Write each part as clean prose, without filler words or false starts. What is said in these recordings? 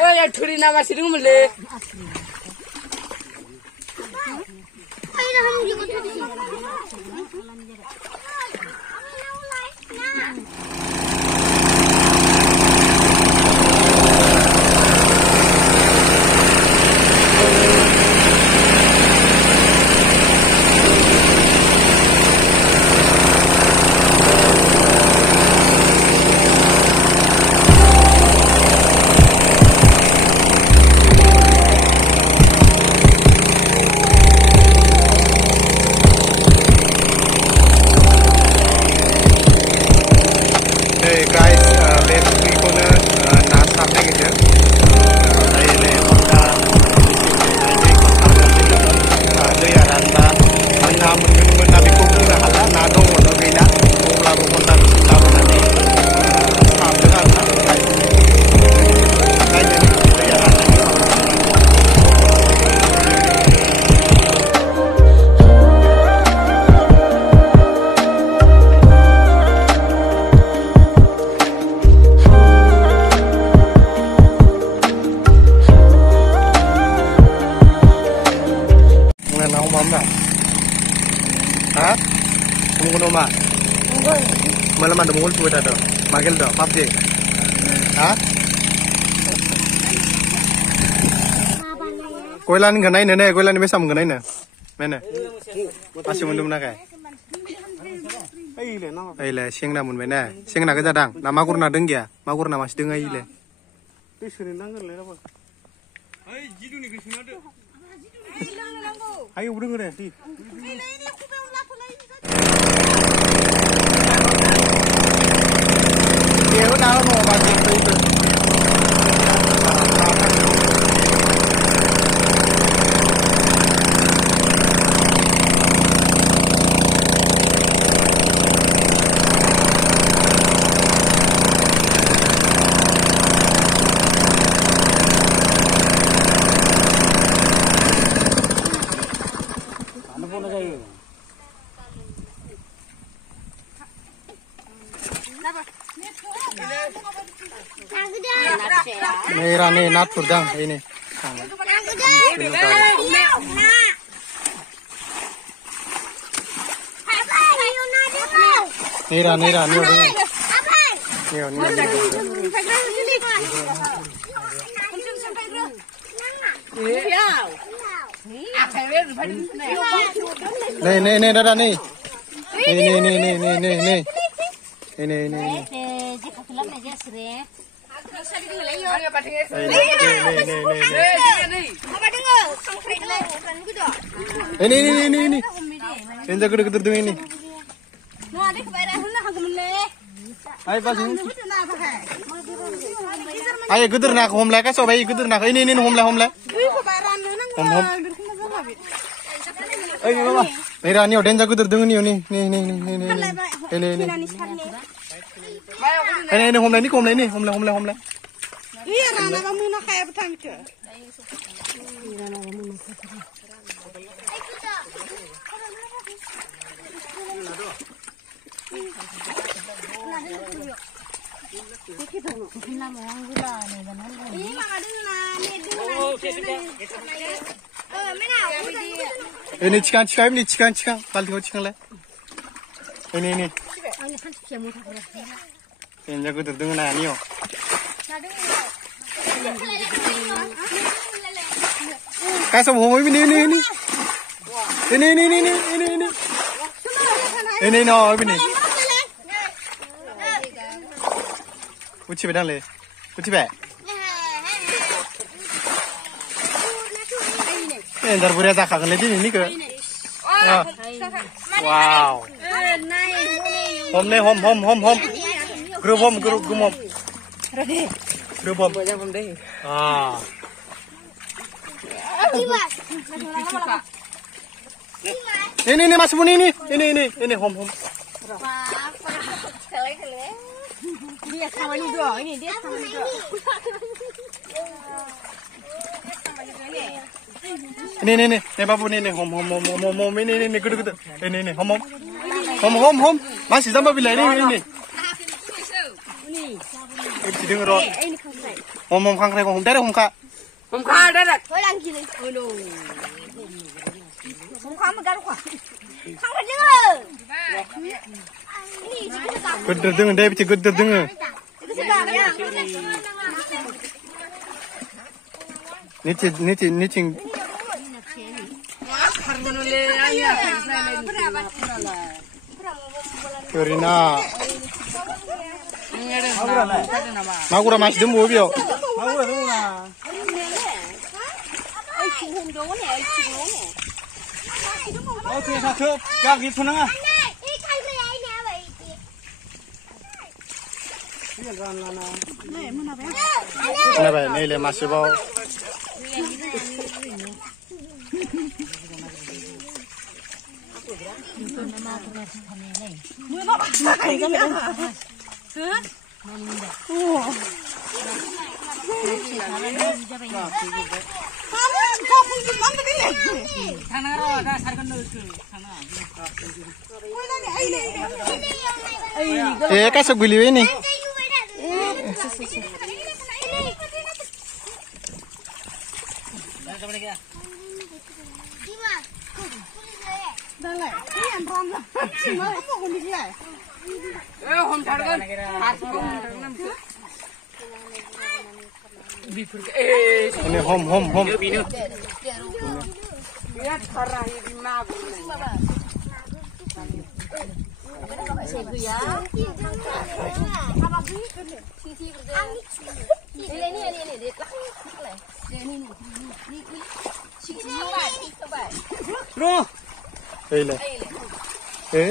Oh ya thuri nama sih dulu mele. Hah? Kamu kuno mah? Malam ada mungul tuh ada, magel dah, PUBG. Hah? Koilan ganai nene, koilan ini besam ganai nene, mana? Masih mundum nak eh? Aile, siang namun mana? Siang nak kerja dang, nama kur nadeng ya, makur nama masih dengai aile. Ayo udah ngere di. Dia udah mau bagi itu. Nih nat purdang ini. Nira nih udah. Nih dada nih. Ini. Ini. Ini gede tuh ini. Ayo pas ini. Ayo gede nak home lah, so bayi gede nak. Ini home lah. Home. Ayo mama. Ini rani udah jago gede tuh ini. Ini. Ini home lah. Iya, rana kamu nak kayak petang ke? Ini chicken, paling chicken lah. Ini. Ini jago terdengar nani yo. Kasih mau ini. Ini no ini. Uci bedang le, uci be. Entar buria tak kaget lagi ini ke. Wow. Home. Group home. Group home. Ah. Ini Mas Muni ini. Ini home. Dia sama ini dua, dia sama ini dua. Ini bapak ini home ini gede. Ini home. Masih sama bila ini. ดึงรถผมข้างใครผมได้ผมค่ะ ผมข้าได้ละ เฮ้ยรังกินเลยผมข้ามันกันขวาข้างกันเยอะนี่จิกกะ กดดึงได้ไปจิกดดึง จิกกะเนี่ยนี่จริง Karina Magura mas dum bio Magura dum na ai chim hùng đố này ai chim đố này Okay sa thup gak gitu na Nah, baik, ini masih bau. Kasih guli ini. Ini hom.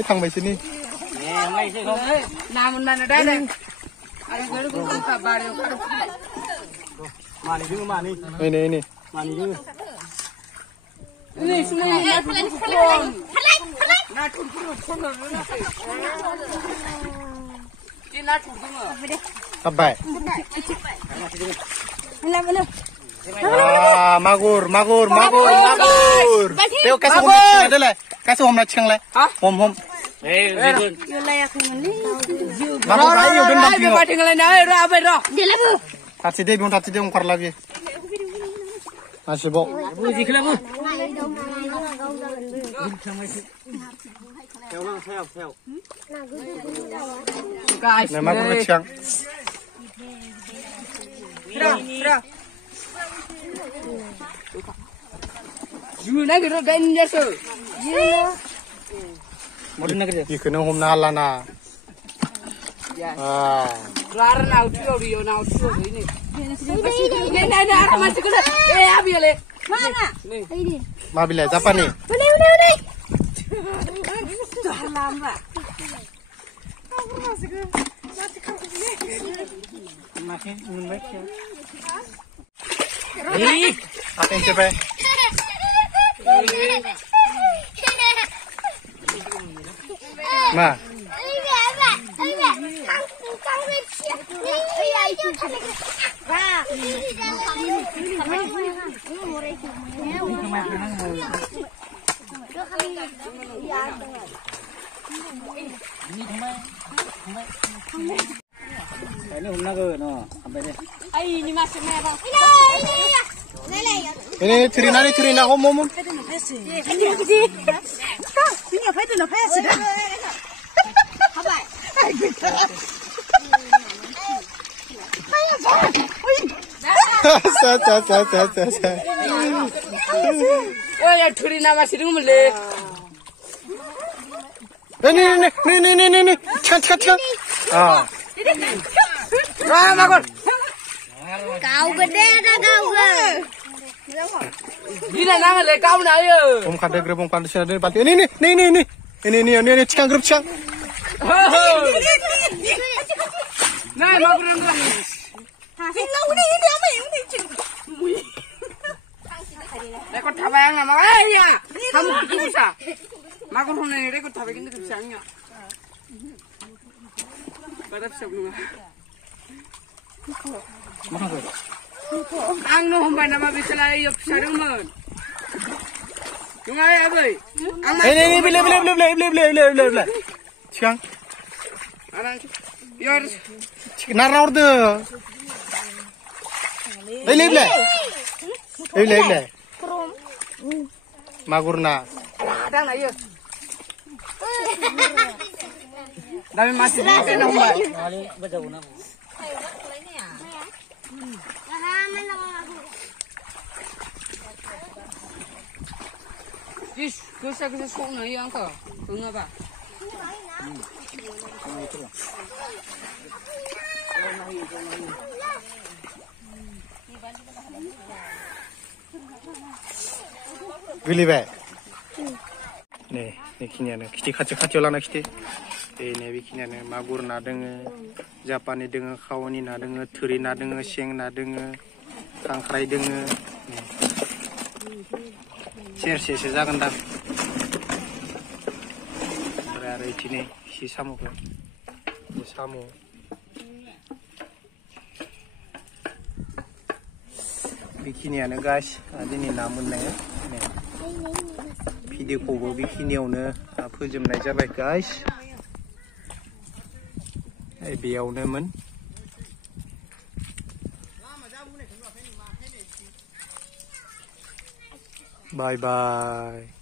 Thằng mày xin đi. Nào mình ở đây đây. Anh cứ cũng cả bà đều cả. Mani dulu mani. Ini. Mani dulu. Ini semua nak pun Ini nak Apa? Ah, magur. Teo kasih hom ada lah. Kasih hom nak ceng lah. Hom. Magur ayo dan nak Dia tinggal naik apa dah? Tadi dia ungkar lagi. Masih bau. Buji kelam. Guys, Nah, magur kecang. Sudah. Juna gitu dan jasa. Modern negeri. Ikan hom nahala na. Keluar audio ini. Ini ada masuk ke. Abi le. mana ini Mabila, siapa nih? Udah lama. Makin baik ya. Ih, apa yang coba? Ma. Ini umna ke no, sampai deh. Ini masuk merah. Ini Trina, om. Ini apa itu namanya sudah? Apa? Sa. Oh ya Trina masih dulu le. Ini. Cak. Ah. Magur. Kau gede ada kau ke? Dina nang le kau na yo. Om kada gerbong pandai ada pati. Ini cikang grup cikang. Nah, magur nang. Tinggal ini apa yang ini? Rekod tabang nama ya. Kamu bisa. Magur hone rekod tabang ini bisa. Badap sebelum. Ang no humbai nama bisa yo sarung mon. Tungai abai. Ini beli. Cikang. Arang. Biar Narar tu. Lele. Magurna. ada nak ya. Kami masih di sana mbak. Jis, kita sok nak yang kau, enggak apa? Gili be. Nih kini ane. Kiti kaca lana kiti. Nih kini ane. Magur na denga, Japani denga, khawani na denga, turi na denga, seng na denga, kangkrai denga. Nih. Share jagan dah. Berada di sini si samu kan. Si samu. Bikinian guys, ini namun nih. Video ko bikiniaवनो फोजोबनाय जाबाय guys. बेयावनोमोन. Bye bye.